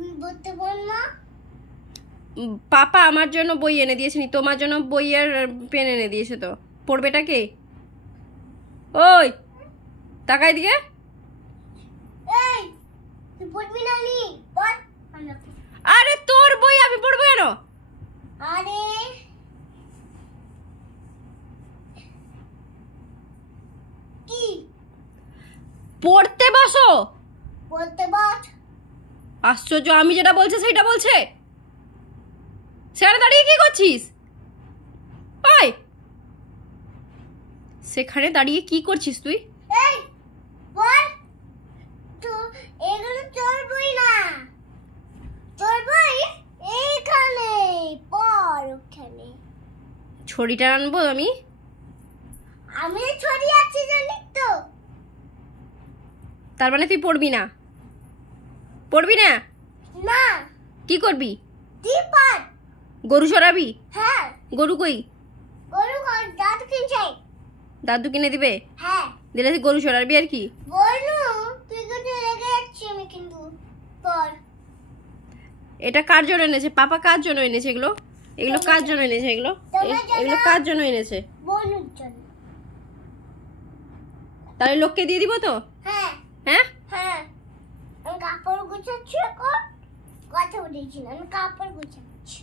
তুমি পড়তে পারো না? পাপা আমার জন্য বই এনে দিয়েছেনি, তোমার জন্য বই আর পেন এনে দিয়েছে। তো পড়বেটা কে? ওই তাকাই দিকে। এই তুই পড়বি না নি? পড়। আরে তোর বই আমি পড়বো কেন? আরে কি পড়তে বসো। পড়তে বস। আশ্চর্য, আমি যেটা বলছে সেটা বলছে। সেখানে দাঁড়িয়ে কি করছিস? ওই সেখানে দাঁড়িয়ে কি করছিস তুই? এই পড়। তো এগুলো তোর বই না, তোর বই এইখানে। পড় ওখানে। ছড়িটা আনবো আমি? আমি ছড়ি আছি জানি তো। তার মানে তুই পড়বি না? পড়বি না? না। কি করবি? তুই পড়। গরু সরাবি? হ্যাঁ। গরু কই? গরু ঘর দাদু কিনছে। দাদু কিনে দিবে? হ্যাঁ। দিলে তুই গরু সরাবি আর কি? বলু তুই কিন্তু রেগে যাচ্ছি আমি কিন্তু। পড়। এটা কার জন্য এনেছে? পাপা কার জন্য এনেছে এগুলো? এগুলো কার জন্য এনেছে? এগুলো এগুলো কার জন্য এনেছে? বলুর জন্য। তাহলে লোককে দিয়ে দিব তো? হ্যাঁ। হ্যাঁ হ্যাঁ। আমি কাপড় গুছাচ্ছি এখন। কথা বলেছি না, আমি কাপড় গুছাচ্ছি।